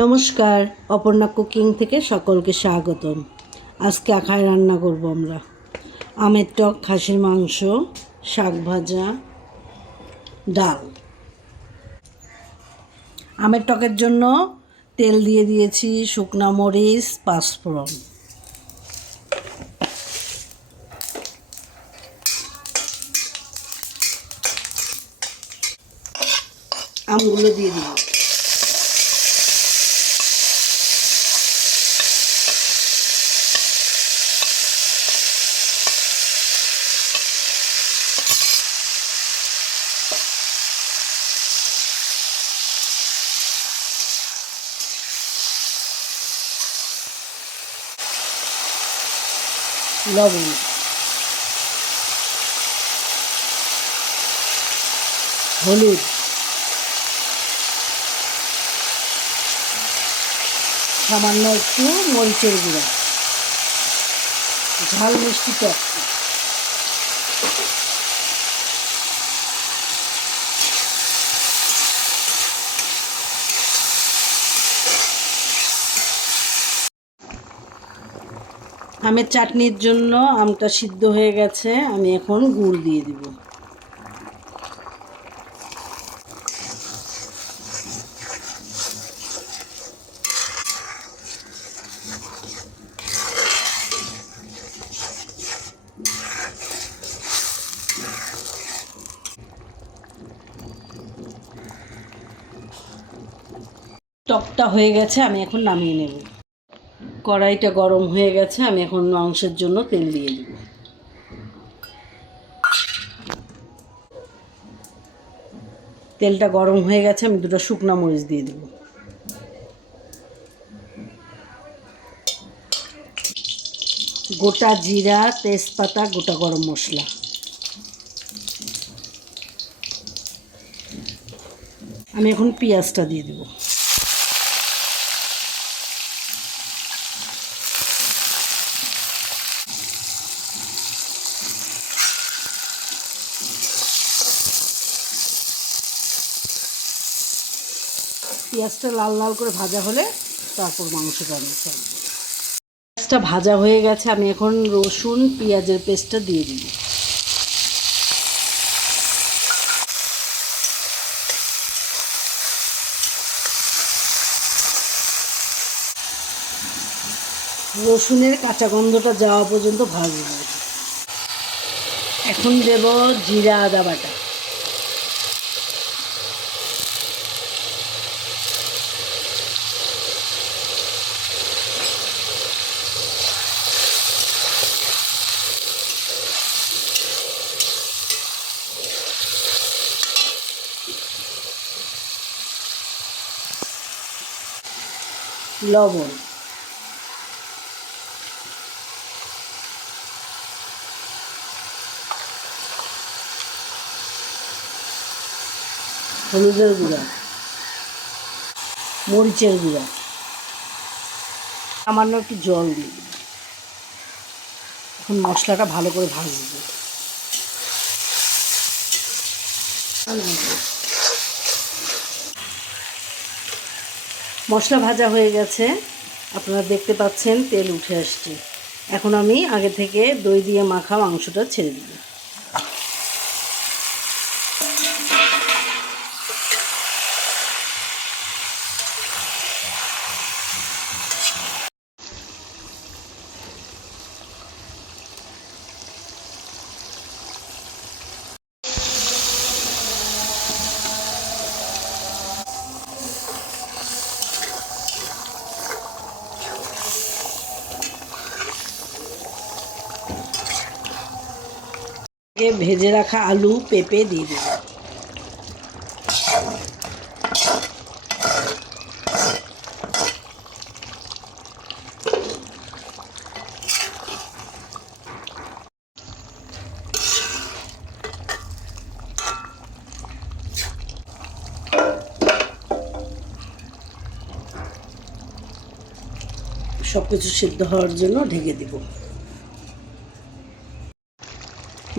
নমস্কার, অপর্ণা কুকিং থেকে সকলকে স্বাগতম। আজকে আখায় রান্না করব আমরা আমের টক, খাসির মাংস, শাক ভাজা, ডাল। আমের টকের জন্য তেল দিয়ে দিয়েছি, শুকনা মরিচ, পাঁচফোড়ন। আমগুলো দিয়ে দিব। লবণ, হলুদ, সামান্য একটু মরিচের গুঁড়া, ঝাল মিষ্টি টক। আমের চাটনির জন্য আমটা সিদ্ধ হয়ে গেছে, আমি এখন গুড় দিয়ে দিব। টকটা হয়ে গেছে, আমি এখন নামিয়ে নেব। কড়াইটা গরম হয়ে গেছে, আমি এখন মাংসের জন্য তেল দিয়ে দিব। তেলটা গরম হয়ে গেছে, আমি দুটো শুকনো মরিচ দিয়ে দেব। গোটা জিরা, তেজপাতা, গোটা গরম মশলা। আমি এখন পেঁয়াজটা দিয়ে দেব। পেঁয়াজটা লাল লাল করে ভাজা হলে তারপর মাংসটা আমি ছাড়ব। পেঁয়াজটা ভাজা হয়ে গেছে, আমি এখন রসুন পেঁয়াজের পেস্টটা দিয়ে দিব। রসুনের কাঁচা গন্ধটা যাওয়া পর্যন্ত ভাজব। এখন দেব জিরা আদা বাটা, লবণ, হলুদের গুঁড়া, মরিচের গুঁড়া, সামান্য একটু জল দিই। এখন মশলাটা ভালো করে ভাজবো। মশলা ভাজা হয়ে গেছে, আপনারা দেখতে পাচ্ছেন তেল উঠে আসছে। এখন আমি আগে থেকে দই দিয়ে মাখা মাংসটা ছেড়ে দিব। ভেজে রাখা আলু, পেঁপে দিয়ে দেব। সব কিছু সিদ্ধ হওয়ার জন্য ঢেকে দিব।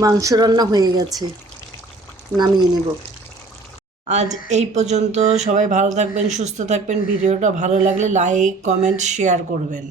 মাংস রান্না হয়ে গেছে, নামিয়ে নেব। আজ এই পর্যন্ত। সবাই ভালো থাকবেন, সুস্থ থাকবেন। ভিডিওটা ভালো লাগলে লাইক, কমেন্ট, শেয়ার করবেন।